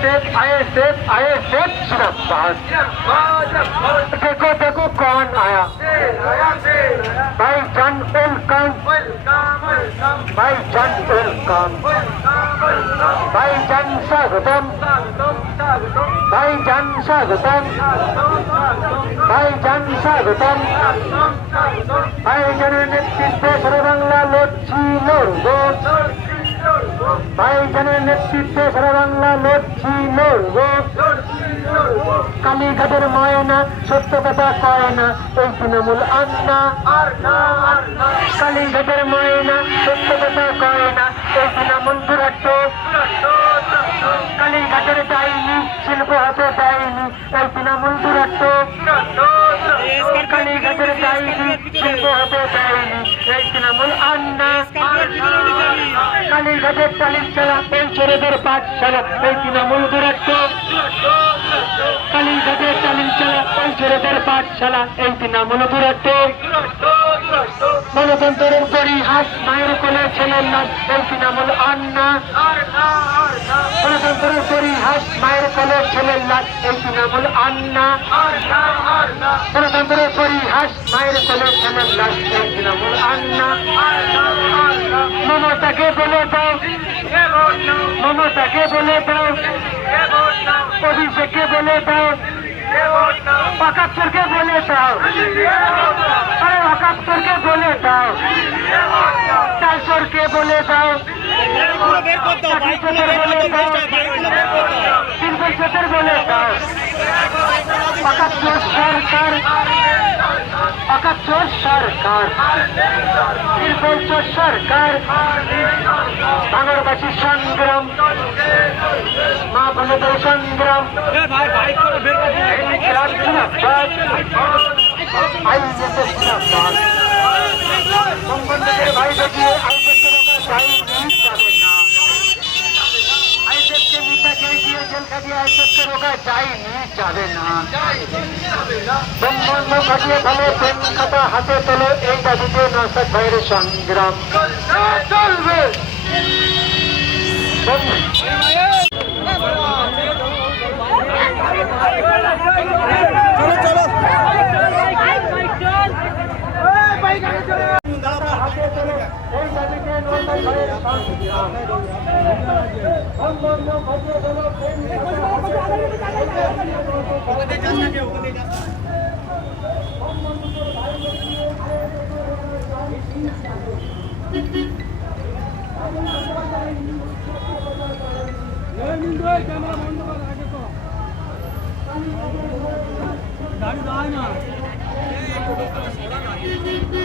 ISF जिंदाबाद। देखो देखो कौन आया, भाईजान वेलकम, भाईजान वेलकम, भाईजान स्वागतम, भाईजान स्वागतम, भाईजान स्वागतम। ভাইজানের নেতৃত্বে সারা বাংলা লড়ছি লড়বো, ভাইজানের নেতৃত্বে সারা বাংলা লড়ছি লড়বো। কালীঘাটের ময়না সত্য কথা কয় না, এই তৃণমূল আন্না। কালীঘাটের ময়না সত্য কথা কয় না, এই তৃণমূল দুরাট্ট। কালীঘাটের ডাইনি শিল্প হতে দেয়নি, এই তৃণমূল দুরাট্ট। কালীঘাটের ডাইনি শিল্প হতে দেয়নি, এই তৃণমূল আন্না। কালীঘাটের টালির চালা এই ছেলেদের পাঠশালা, এই তৃণমূল দুরাট্ট। কালীঘাটের টালির চালা ওই ছেলেদের পাঠশালা, এই তৃণমূল দুরাট্ট। গণতন্ত্রের পরিহাস মায়ের কোলে ছেলের লাশ, এই তৃণমূল আন্না। গণতন্ত্রের পরিহাস মায়ের কোলে ছেলের লাশ, এই তৃণমূল আন্না। গণতন্ত্রের পরিহাস মায়ের কোলে ছেলের লাশ, এই তৃণমূল আন্না। মমতাকে বলে দাও, মমতাকে বলে দাও, অভিষেককে বলে দাও, একাত্তরকে বলে দাও, আরে একাত্তরকে বলে দাও, চারশোরকে বলে দাও, বলে দাও, 370 বলে দাও। একাত্তর সরকার, একাত্তর সরকার, 370 সরকার। বাংলাবাসী সংগ্রাম, মা বোনদের সংগ্রাম, সংগঠনের ভাই দেখিয়ে আইসেফকে মিথ্যা খেয়ে দিয়ে জেল খাটিয়ে আইসেফকে রোকা যায়নি, যাবে না। সম্বন্ধ কাটিয়ে ফেলে পেন খাতা হাতে তোলো, এই দাবিতে নওশাদ ভাইয়ের সংগ্রাম চলবে।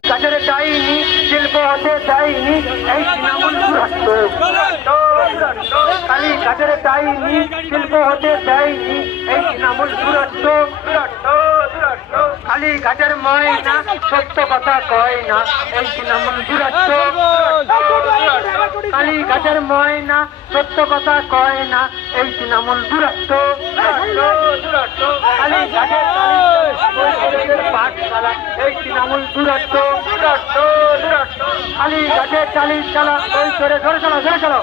কাজের ডাইনি শিল্প হতে দেয়নি, এই তৃণমূল দুরাট্ট। কালী কাজের ডাইনি শিল্প হতে দেয়নি, এই তৃণমূল দুরাট্ট। কালীঘাটের ময়না সত্য কথা কয় না, এই তৃণমূল দুরাট্ট। কালীঘাটের ময়না সত্য কথা কয় না, এই তৃণমূল দুরাট্ট। কালীঘাটের পাঠশালা, এই তৃণমূল দুরাট্ট। কালীঘাটের টালির চালা ওই চোরে ধরে চালা, ধরে চালো।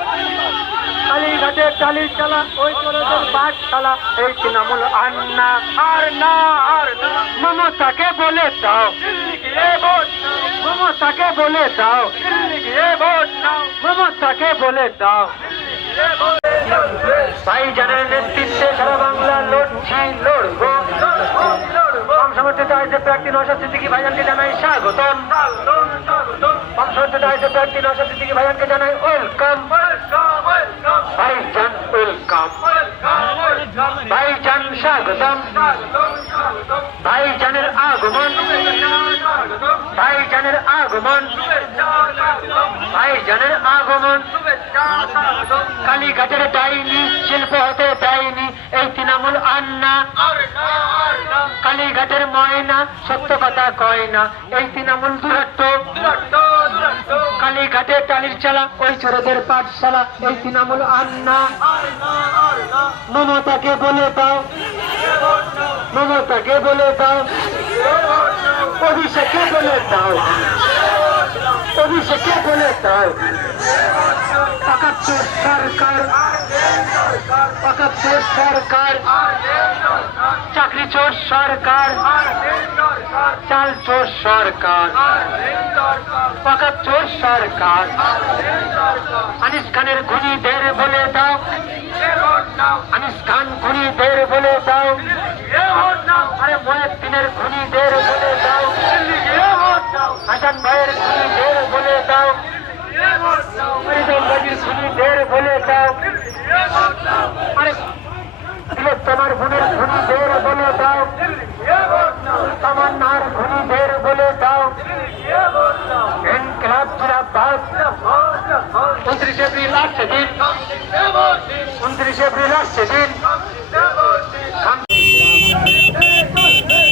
কালীঘাটের টালির চালা ওই চোরেদের পাঠশালা, এই তৃণমূল আন্না। আর না, আর না, মমতাকে বলে দাও, মমতাকে বলে দাও, মমতাকে বলে দাও। ভাইজানের নেতৃত্বে সারা বাংলা লড়ছি লড়বো। কম সমর্থিত হয়েছে প্রার্থী নওশাদ সিদ্দিকী ভাইজানকে জানাই স্বাগতম। কম সমর্থিত হয়েছে প্রার্থী নওশাদ সিদ্দিকী ভাইজানকে জানাই ওয়েলকাম। ভাইজান ওয়েলকাম, ভাইজান স্বাগতম। ভাইজানের আগমন, ভাইজানের আগমন, ভাইজানের আগমন। কালীঘাটের ডাইনি শিল্প হতে দেয়নি, এই তৃণমূল আন্না। কালীঘাটের ময়না সত্য কথা কয় না, এই তৃণমূল দুরাট্ট। কালীঘাটের টালির চালা ওই চোরেদের পাঠশালা, এই তৃণমূল আন্না। মমতাকে বলে দাও, মমতাকে বলে দাও, অভিষেককে বলে দাও, অভিষেককে বলে দাও। একাত্তর সরকার, একাত্তর সরকার, চাকরি চোর সরকার, চাল চোর সরকার, একাত্তর সরকার। আনিস খানের খুনিদের বলে দাও, আনিস খান খুনিদের বলে দাও, আরে মহিউদ্দিনের খুনিদের বলে দাও, হাসান ভাইয়ের খুনিদের বলে দাও, ফরিদুল গাজীর খুনিদের বলে দাও, আরে তোমার বোনের খুনিদের বলে দাও, তামান্নার খুনিদের বলে দাও, ইনকিলাব জিন্দাবাদ। 29 এপ্রিল আসছে দিন, 29 এপ্রিল আসছে দিন,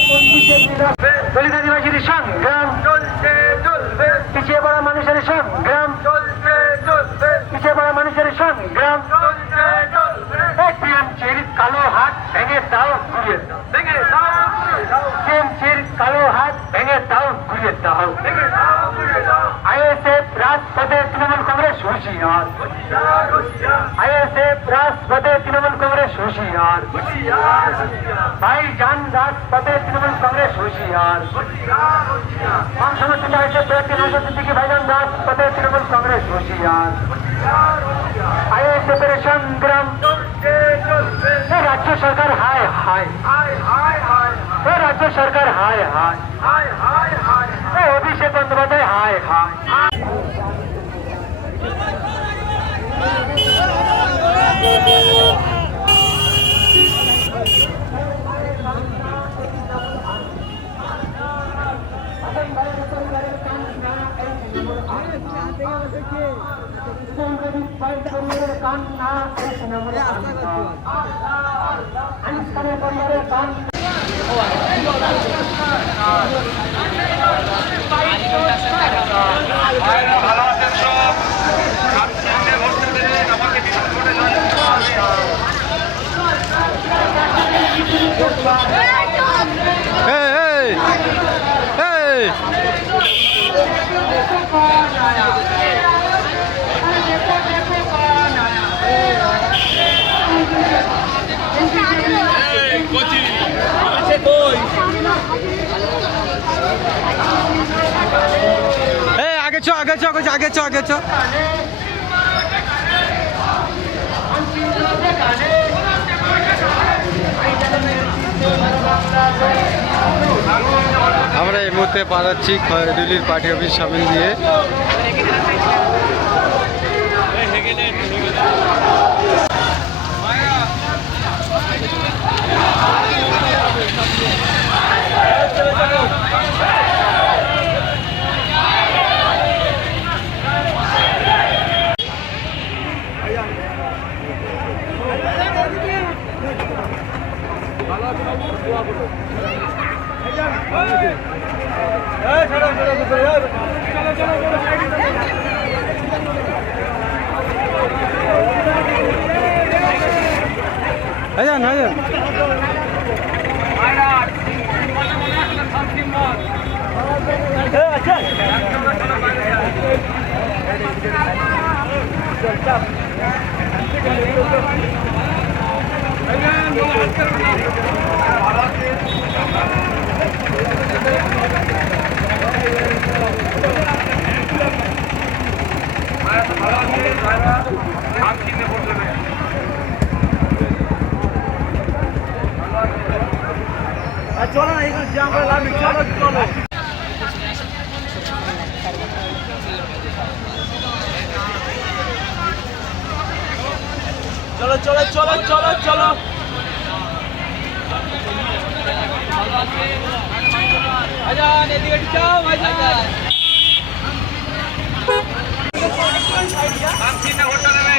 29 এপ্রিল দলিত আদিবাসীর সংগ্রাম চলছে, চলবে পিছিয়ে পড়া মানুষের সংগ্রাম চলছে, চলবে পিছিয়ে পড়া মানুষের সংগ্রাম চলছে, চলবে। টিএমসির কালো হাত ভেঙে দাও, ঘুরিয়ে দাও, ভেঙে দাও, টিএমসির কালো হাত ভেঙে দাও, ঘুরিয়ে দাও, ভেঙে দাও, ঘুরিয়ে দাও। আইএসএফ রাজপথে তৃণমূল কংগ্রেস হুঁশিয়ার, আইএসএফ রাজপথে তৃণমূল কংগ্রেস হুঁশিয়ার, ভাইজান রাজপথে তৃণমূল কংগ্রেস হুঁশিয়ার, কম সমর্থিত আইএসএফ প্রার্থী নওশাদ সিদ্দিকী ভাইজান রাজপথে তৃণমূল কংগ্রেস হুঁশিয়ার। আইএসএফের সংগ্রাম রাজ্য সরকার হায় হায়, রাজ্য সরকার হায় হায়, অভিষেক বন্দ্যোপাধ্যায় হায় হায়। আগে চ আমরা এই মুহূর্তে পালাচ্ছি খয়রুদ্দিনের পার্টি অফিস সামনে দিয়ে। চলো না এখানে জ্যাম করে লাভ নেই, চলো চলো চলো চলো চলো চলো চলো আজান এদিকে যাও আজান সামনে ভোট দেবে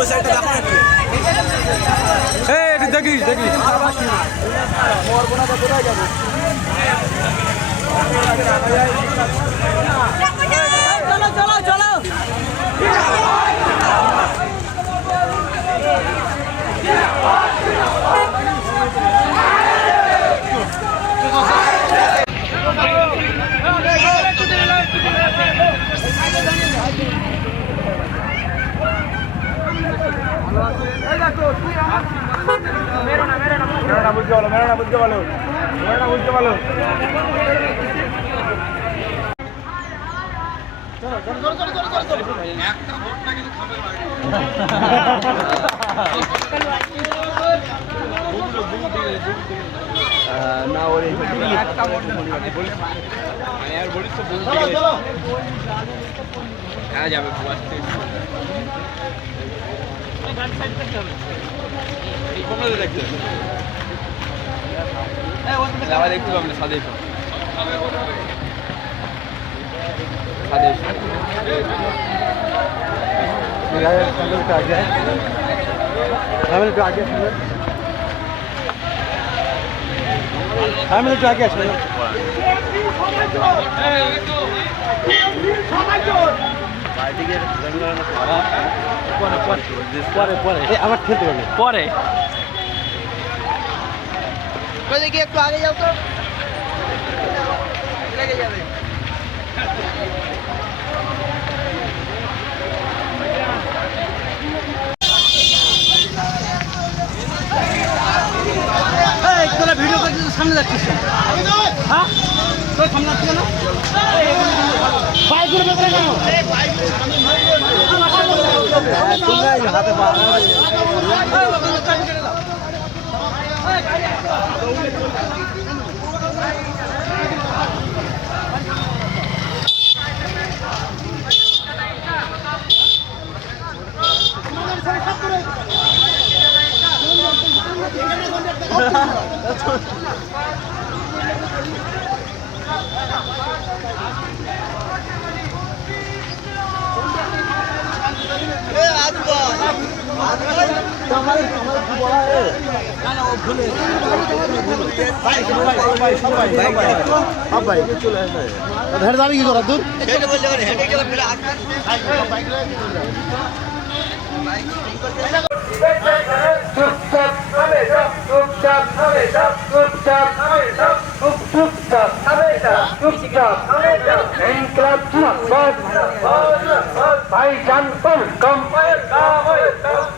ওই সাইডটা দেখো নাকি এই এটা দেখিস দেখিস চলো চলো চলো বুঝতে পারলো না ওর যাবে দেখতে আবার দেখতে পাবেন সাদে आगे আসলে আবার খেলতে পারবে পরে একটু আগে যাও তো লেগে যাবে তোরা ভিডিও করছিস সামনে যাচ্ছিস হ্যাঁ তোর সামনে যাচ্ছিস না বাইক ঘুরে বেরোবে কেন হাতে পা ধরে দাঁড়িয়ে কি করার দূর ভাইজান ওয়েলকাম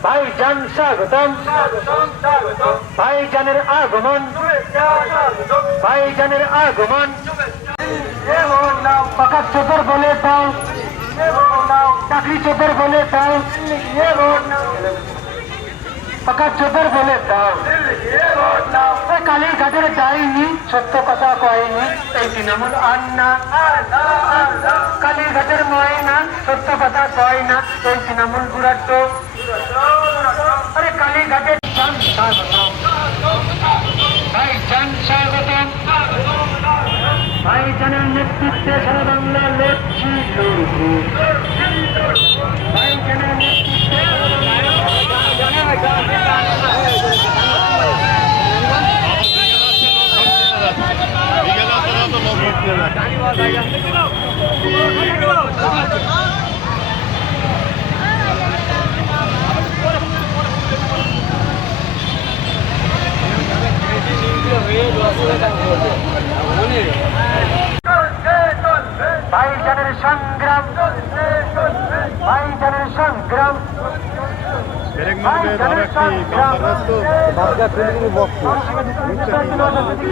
ভাইজান স্বাগতম ভাইজানের আগমন ভাইজানের আগমন পাকা চোদর বলে দাও চাকরি চোদর বলে দাও পাকা চোদর বলে দাও কালীঘাটের যায়নি সত্য কথা কয়নি এই তৃণমূল আন্না কালীঘাটের ময়না সত্য কথা কয় না এই তৃণমূল গুড়াট আরে কালীঘাটের চান স্বাগতম ভাইজান স্বাগতম ভাইজানের নেতৃত্বে সারা বাংলা লড়ছি লড়বো ভাইজানের নেতৃত্বে ভাইজানের সংগ্রাম ভাইজানের সংগ্রাম ভাইজানের সংগ্রাম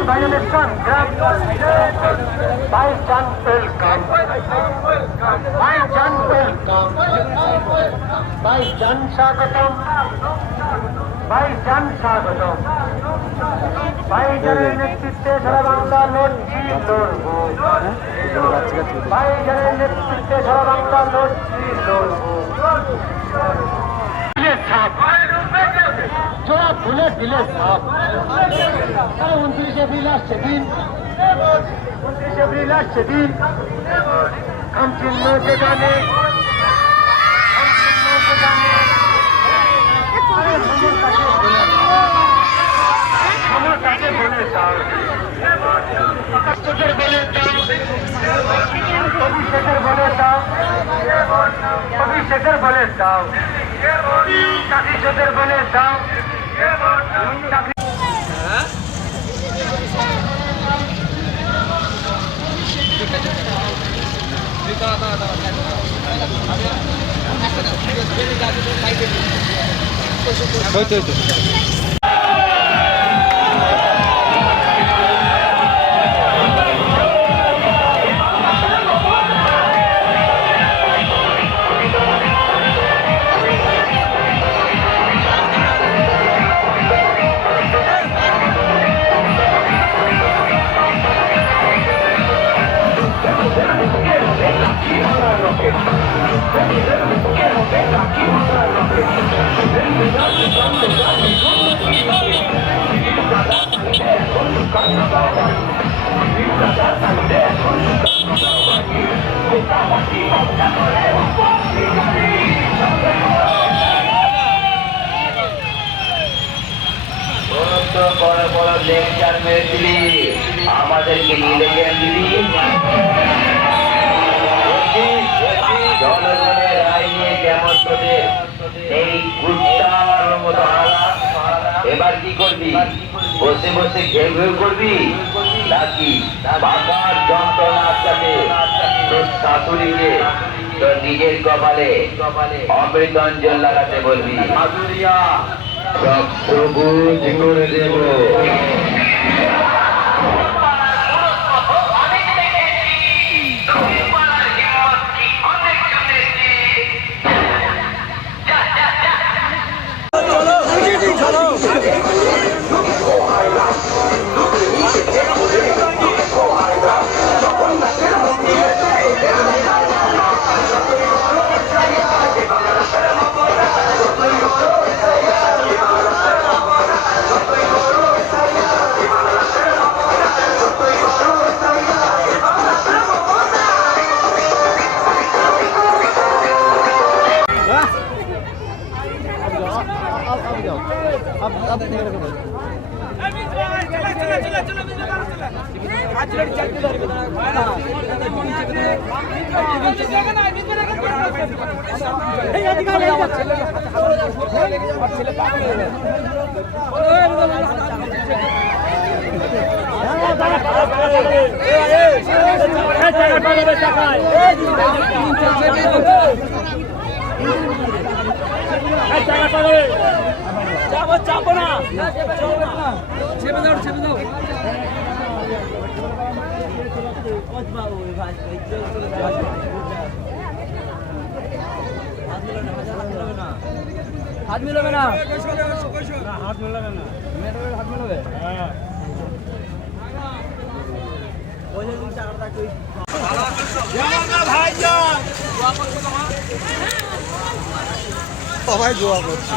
ভাইজানের সংগ্রাম ভাইজান ওয়েলকাম ভাইজান ওয়েলকাম ভাইজান স্বাগতম ভাইজান স্বাগতম ভাইজানের নেতৃত্বে সারা বাংলা লড়ছি লড়বো ভাইজানের নেতৃত্বে সারা বাংলা লড়ছি লড়বো জবাব ভুলে দিলে সাপ 29 এপ্রিল আসছে দিন 29 এপ্রিল আসছে দিন খামচিহ্ন যেখানে সমস্যাকে বলে দাও, তোদের বলে দাও, অভিষেকের বলে দাও, অভিষেকের বলে দাও, চাকরি তোদের বলে দাও, চাকরি ওই তো ওই তো বড় বড় লেকচার মেরেছিলি, আমাদেরকে নিয়ে দিবি। জনগণের রায় নিয়ে কেমন তোদের এই কুত্তার মতো হালাত, এবার কি করবি? বসে বসে ঘেউ ঘেউ করবি নাকি বাবার যন্ত্রণা আটকাতে তোর শাশুড়িকে তোর নিজের কপালে অমৃতাঞ্জল লাগাতে বলবি? শাশুড়িয়া সব সবুজ করে দেব। চাপো না, ছেপে দাও, ছেপে দাও। হাত মিলাবে না, হাত মিলাবে না, হাত মিলাবে। সবাই দোয়া করছে।